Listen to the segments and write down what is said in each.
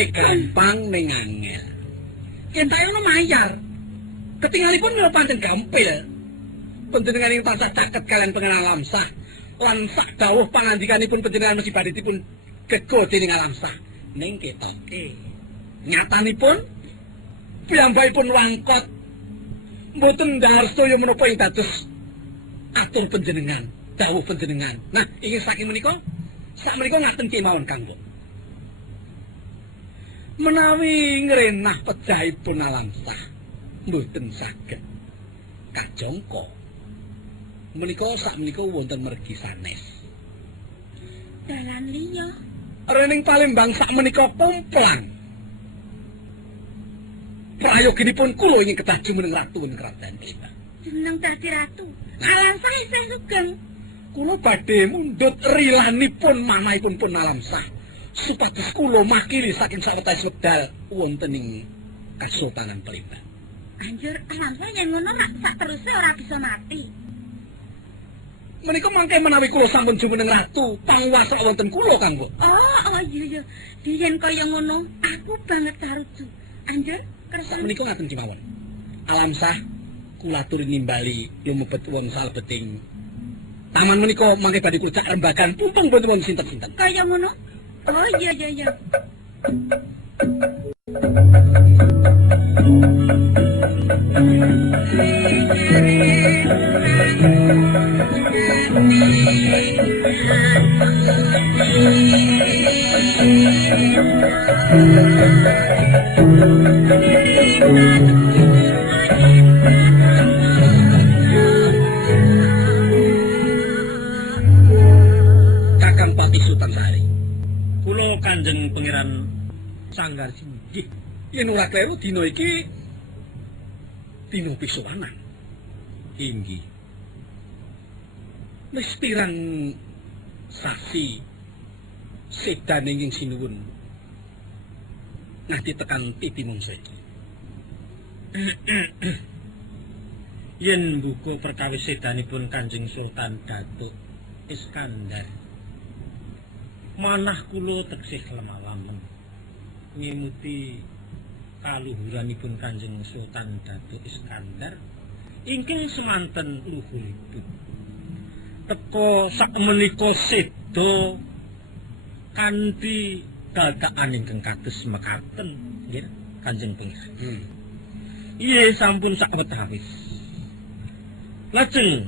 wae gampang ning angel. Kentak ono mayar. Ketingalipun lho pancen gampil. Panjenengan ing tansah caket kalian pengenalan Lamsah lan sak dawuh pangandikanipun panjenengan mesti badhe dipun gego dening Lamsah. Ning ketoke nyatanipun piyambakipun wangkot mboten ndahar sedaya menapa ing dados atur panjenengan, dawuh panjenengan. Nah, ingin saking menika sakmenika ngaten kemawon kanggo menawi ngrenah pejahipun Lamsah mboten saged kajangka menika sakmenika wonten mergi sanes dalan liya rening Palembang sakmenika pumplang prayoginipun kula ingin kedah jumeneng ratu ing krajan Palembang jumeneng dadi ratu Lamsah isih sugeng kula badhe mundhut rilanipun manahipun pun Lamsah supados kula makili saking sawetawis wedal wonten ing Kasultanan Palembang. Anjur Lamsah yen ngono mak sak teruse ora bisa mati. Menika mangke menawi kula sampun jumeneng ratu, panguwasa wonten kula, Kang, Bu. Oh iya. Yen kaya ngono, aku banget karuju. Anjur kersa menika ngaten kemawon. Lamsah kula aturi nimbali lumebet wong salebeting taman menika mangke badhe kula cak rembagan pumpung boten wonten sinten-sinten. Kaya ngono? Oh iya. Kakang Pati Sutansari, kula Kanjeng Pangeran Sanggar Singgih yen ora kleru dina iki dina pisowanan. Inggih. Wis pirang sasi sedane ing sinuwun nganti tekan titi mangsa iki. Yen mbuka perkawis sedanipun Kanjeng Sultan Datuk Iskandar manah kula teksih lemah-lemah ngemuti kaluhuranipun Kanjeng Sultan Datuk Iskandar ingkang semanten luhuripun teka sakmenika seda kanthi dadakan ingkang kados mekaten nggih Kanjeng Pangeran. Iya sampun sawetawis. Lajeng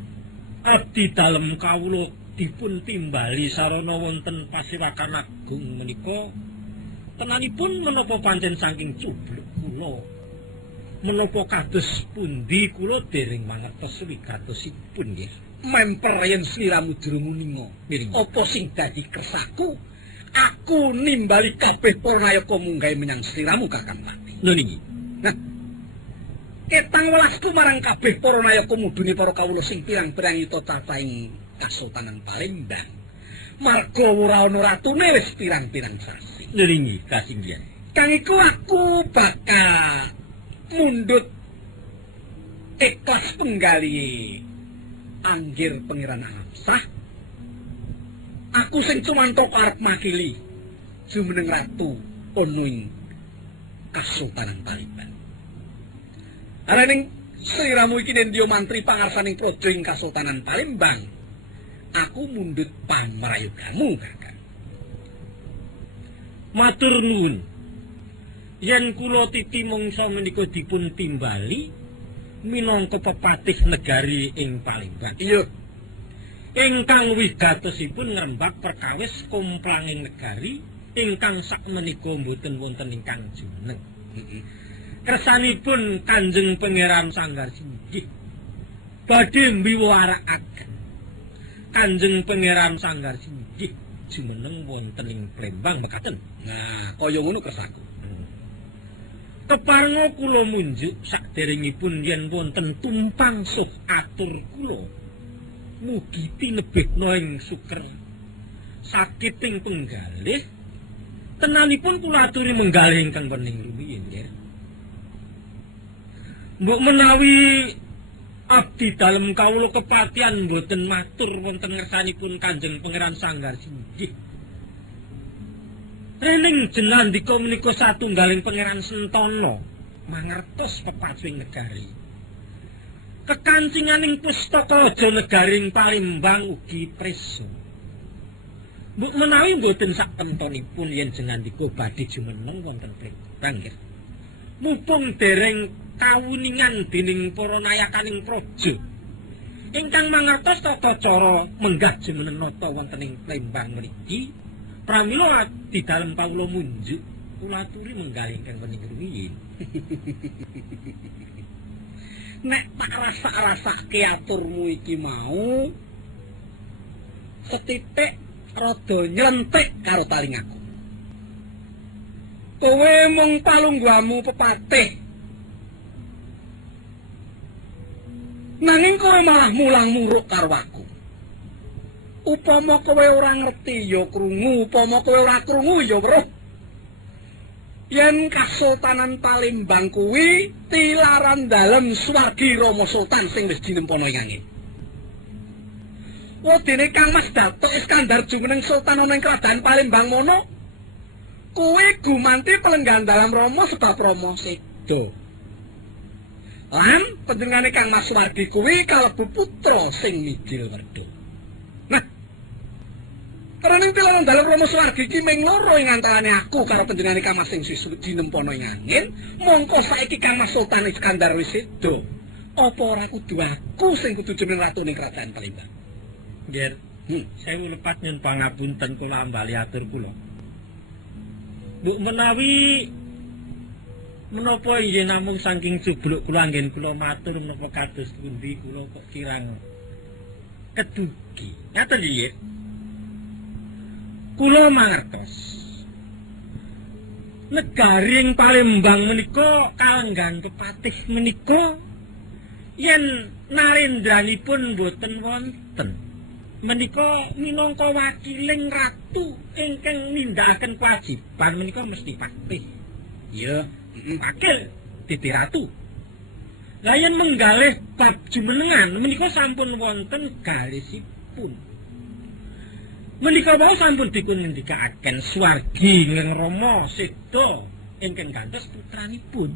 abdi dalem kawula dipun timbali sarana wonten Pasirakan Agung menika tenanipun menapa pancen saking cubluk kula menapa kados pundi kula dereng mangertos wigatosipun nggih memper yen sliramu durung ninga apa sing dadi kersaku aku nimbali kabeh pranayaka munggahe menyang sliramu Kakang Pati lho niki nah ketang welasku marang kabeh pranayaka mudune para kawula sing pirang-pirang ita cacahing Kasultanan Palembang marga ora ana ratune wis pirang-pirang sasi lho niki kasinggihan kang iku aku bakal mundhut ikhlas penggali anggir Pangeran Lamsah. Aku sing cumantok arep makili jumeneng ratu ana ing Kasultanan Palembang. Araning sliramu iki Nendya mantri pangarsaning praja ing Kasultanan Palembang. Aku mundhut pamrayogamu, Kakang. Matur nuwun. Yen kula titi mangsa menika dipun timbali minangka pepatih negari ing Palembang. Iya. Ingkang wigatosipun ngrembak perkawis kumplanging negari ingkang sakmenika mboten wonten ingkang jumeneng. Kersanipun Kanjeng Pangeran Sanggar Singgih badhe mbiwarakaken Kanjeng Pangeran Sanggar Singgih jumeneng wonten ing Palembang mekaten. Nah, kaya ngono kersaku. Kepareng kula munjuk saderengipun yen wonten tumpang suh atur kula mugi tinebihna ing suker sakit ing penggalih tenanipun kula aturi menggalih ingkang wening rumiyin nggih. Mbok menawi abdi dalem kawula kepatihan mboten matur wonten ngersanipun Kanjeng Pangeran Sanggar Singgih Rening jenandika menika satunggaling pangeran Sentana mangertos pepacuing negari. Kekancinganing pustaka raja negaring Palembang ugi prisa. Mbok menawi mboten sak pentonipun yen jenandika badhe jumeneng wonten Palembang nggih. Mumpung dereng kawuningan dening para nayakaning praja ingkang mangertos tata cara menggah jumeneng nata wonten ing Palembang mriki, pramila di dalem kawula munjuk kula aturi menggal ingkang menika rumiyin. Nek tak rasa-rasake aturmu iki mau setitik rada nylentik karo talingaku. Kowe mung palungguhamu pepatih. Nanging kowe malah mulang muruk karo aku. Upama kowe ora ngerti ya krungu, upama kowe ora krungu ya weruh. Yen Kasultanan Palembang kuwi tilaran dalem Suwargi Rama Sultan sing wis dinempana ing angin. Wadene Kangmas Datuk Iskandar jumeneng Sultan ana ing Kerajaan Palembang mono, kuwi gumanti pelenggan dalam Rama sebab Rama seda. Lan panjenengane Kangmas Suwargi kuwi kalebu putra sing mijil werda. Nah, karena tilaran dalam Rama Suwargi iki ming loro ing antarane aku karo panjenengane Kangmas sing dinempana ing angin, mongko saiki Kangmas Sultan Iskandar wis seda. Apa ora kudu aku sing kudu jeneng ratu ning Kerajaan Palembang? Nggih, sewu lepat nyun pangapunten kula ambali atur kula. Mbok menawi menapa inggih namung saking jubluk kula anggen kula matur menapa kados pundi kula kok kirang kedugi. Ngaten nggih. Kula mangertos negaring Palembang menika kalenggan pepatih menika yen narendranipun boten wonten. Menika minangka wakiling ratu ingkang nindakaken kewajiban menika mesti patih. Ya, wakil dadi ratu. Lah yen menggalih bab jumenengan menika sampun wonten galisipun. Menika wau sampun dipun ngendikaken Suwargi ing Rama seda ingkang gantos putranipun.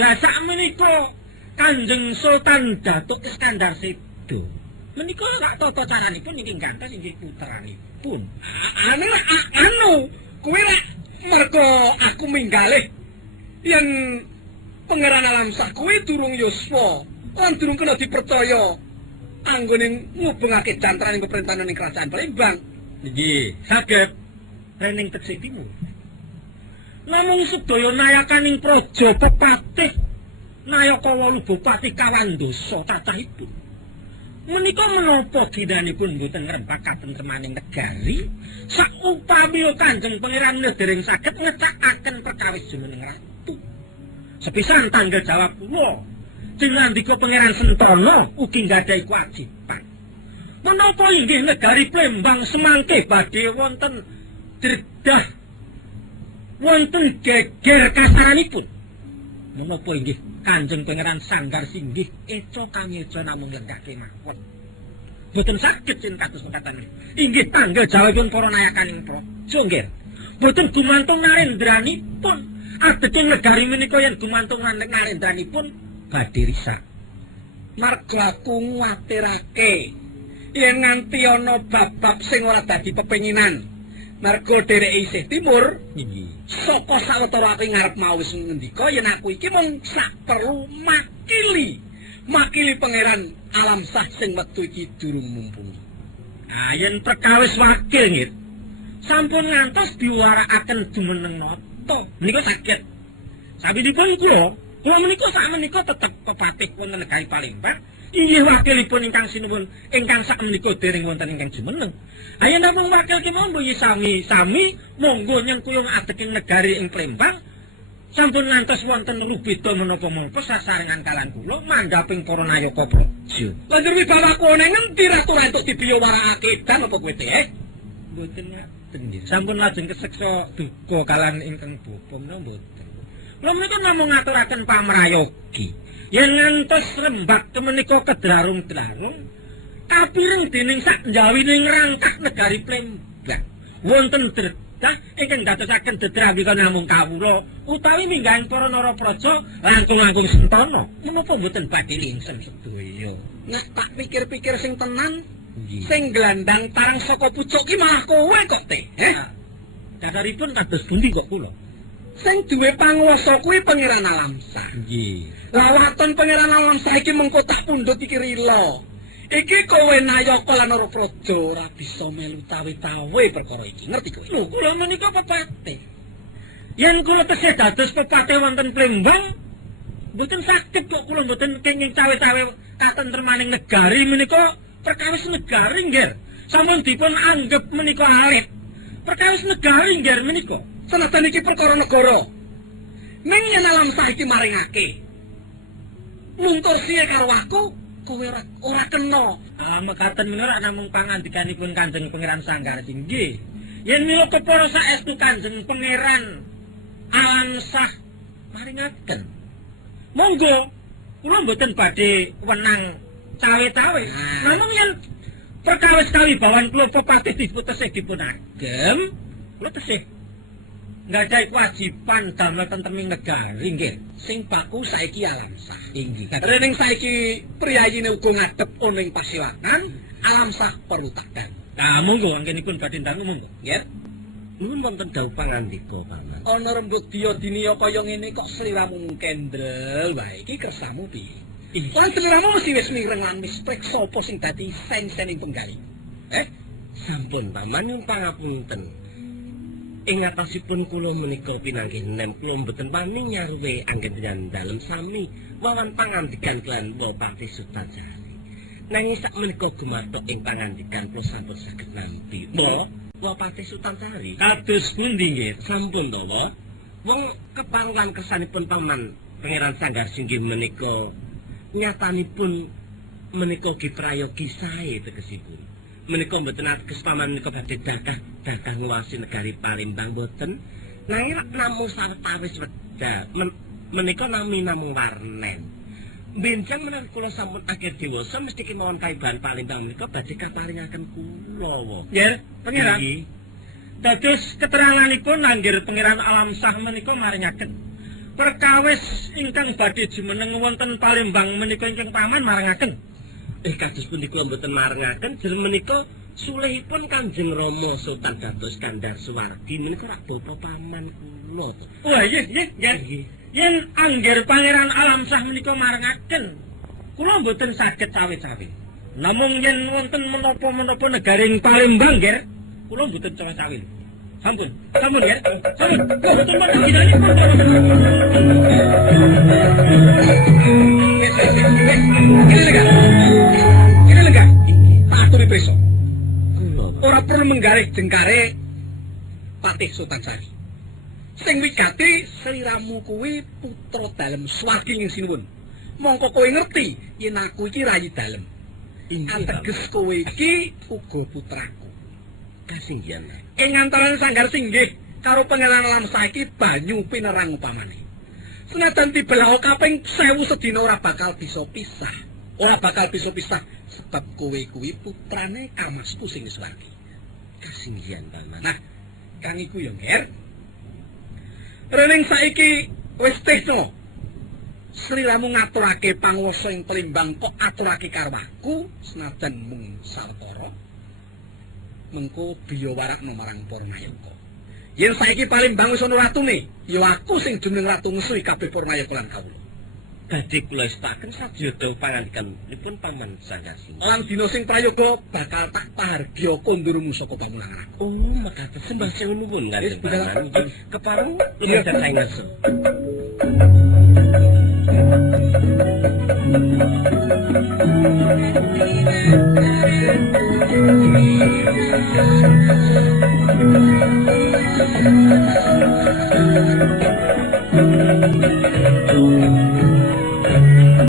Lah sakmenika Kanjeng Sultan Datuk Iskandar seda menika sak tata caranipun inggih gantos inggih putranipun. Anu kuwi lek merga aku minggalih yen Pangeran Alamsah kuwi durung yuswa lan durung kena dipercaya anggone ngubungake jantraning pemerintahan ning Kerajaan Palembang. Nggih, saged rening teksih timur. Namung sedaya nayakaning praja pepatih Nayaka 8 Bupati Kawandosa tatahipun. Menika menapa ginanipun mboten ngrembak katentremaning negari saupami Kanjeng Pangeran dereng saged ngecakaken perkawis jumeneng ratu. Sepisan tanggung jawab kula dinandika Pangeran Sentana ugi nggadahi kewajiban. Menapa inggih negari Palembang semangke badhe wonten dredah wonten geger kasaranipun. Menapa inggih Kanjeng Pangeran Sanggar Singgih eca kangeca namung lenggahke mawon. Boten saged yen kados mekaten. Inggih tanggung jawabipun para nayakaning praja nggih. Boten gumantung narendranipun. Adeting negari menika yen gumantung narendranipun badhe risak. Marga aku nguwatirake yen nganti ana bab-bab sing ora dadi pepenginan. Marga dereke isih timur. Nggih. Saka sawetara aku ngarep mau wis ngendika yen aku iki mung sak perlu makili Pangeran Alamsah sing wektu iki durung mumpuni. Nah, yen perkawis wakil nggih. Sampun ngantos diwarakaken jumeneng nata. Menika saged. Sabidipun kula menika sakmenika tetep pepatih wonten negari Palembang. Inggih wakilipun ingkang sinuwun ingkang sakmenika dereng wonten ingkang jumeneng. Ayo namung wakil ki monggo sami-sami monggo nyengkuyung adeking negari ing Palembang sampun ngantos wonten rubeda menapa mongko sasarengan kalan kula mandhaping para nayaka praja. Lanjur wibawaku ana ngendi ratu-ratu dibiya warakake dan apa kowe teh? Mboten ngaten nggih. Sampun lajeng keseksa duka kalan ingkang bapa menawa mboten. Kula menika namung ngaturaken pamrayogi. Yen ngantos rembak menika kedlarung-dlarung kapireng dening sak njawining rangkah negari Palembang wonten kedah ingkang dadosaken dedrawika namung kawula utawi minggaing para narapraja langkung-langkung sentana. Menapa mboten badhe lingsem sedaya? Nek tak pikir-pikir sing tenan, sing glandang tarang saka pucuk ki malah kowe kok, Teh. Dasaripun kados pundi kok kula? Sing duwe panguwasa kuwi Pangeran Alamsah. Nggih. Lah waton Pangeran Alamsah iki mengko tak pundhut iki rila. Iki kowe Nayaka lan Narapraja ora bisa melu tawe-tawe perkara iki. Ngerti kowe? Lho, kula menika pepatih. Yen kula tesih dados pepatih wonten Plembang, mboten saged kok kula mboten kenging cawe-cawe katentremaning negari menika perkawis negari nggih. Sampun dipun anggap menika alit. Perkawis negari nggih menika. Senajan iki perkara negara. Ning yen Alamsah iki maringake. Muntur siye karo aku, kowe ora kena. Mekaten menika namung pangandikanipun Kanjeng Pangeran Sanggar Tinggi. Yen mila kepara saestu Kanjeng Pangeran Alamsah maringaken. Monggo, kula mboten badhe wenang cawe-cawe. Namung yen perkawis kawibawan kula pepatih diputesih dipun agem, kula tesih nggadahi kewajiban damel tentreming negari nggih. Sing baku saiki Alamsah. Inggih. Rening saiki priyayine uga ngadhep ana ing pasilakan, Alamsah perlu takdan. Monggo anggenipun badhe dangu monggo. Nggih. Nuwun wonten dawuh pangandika, Paman. Ana rembug dia dinia kaya ngene kok sliramu kendel wae iki kersamu piye? Ora sliramu mesti wis mireng lan wis prek sapa sing dadi sen-sening penggali. Sampun Paman nyuwun pangapunten. Ing atasipun kula menika pinanggih nem kula mboten wani nyaruwe anggen dalem sami wawan pangandikan kelan Bupati Sutajari. Nanging sak menika gumathok ing pangandikan kula sampun saged nampi. Bupati Sutajari Kados pundi nggih? sampun to, wong kepangan kersanipun Paman Pangeran Sanggar Singgih menika nyatanipun menika giprayogi sae tegesipun. Menika mboten ateges Paman menika badhe dakah nguwasi negari Palembang mboten. Nanging namung sawetawis wedha menika namung warnen. Benjang menawi kula sampun akhir dewasa mesti kemawon kaibahan Palembang menika badhe kaparingaken kula. Nggih, Pangeran. Dados keteranganipun anggir Pangeran Alamsah menika maringaken perkawis ingkang badhe jumeneng wonten Palembang menika ingkang Paman maringaken. Kados pundi kula mboten marengaken jeneng menika sulihipun Kanjeng Rama Sultan Datuk Iskandar Suwardi menika rak bapa paman kula to. Wah, nggih. Yen anggir Pangeran Alamsah menika marengaken, kula mboten saged cawe-cawe. Namung yen wonten menapa-menapa negari ing Palembang nggih, kula mboten cawe-cawe. Sampun nggih. Sampun. Mboten menapa Ini lega. Tak aturi preso. Ora perlu menggarih jengkare Patih Sutajari. Sing wigati sliramu kuwi putra dalem swargi ing sinuwun. Mongko kowe ngerti yen aku iki rayi dalem. Ateges kowe iki uga putraku. Kasinggihan. Ing antaraning Sanggar Singgih karo Pangeran Alamsah iki banyu pinerang upamane. Senajan dibelah kaping 1000 sedina ora bakal bisa pisah. Ora bakal bisa pisah sebab kowe kuwi putrane Kamasku sing swargi. Kasinggihan Paman. Nah, kang iku ya Nger. Rening saiki wis tehno. Sliramu ngaturake panguwasa ing Palembang kok aturake karo aku senajan mung sawetara. Mengko biya warakno marang para nayaka. Yen saiki Palembang wis ana ratune, ya aku sing jeneng ratu ngesuhi kabeh para nayaka lan kawula. Badhe kula istaken sajada pangandikanipun Paman Sanggar Singgih. Lan dina sing prayoga bakal tak pahargya kondurmu saka pamulangan aku. Oh, mekaten sembah sewu nuwun Kanjeng Wis, budal. Paman. Kepareng kula dateng ngesu.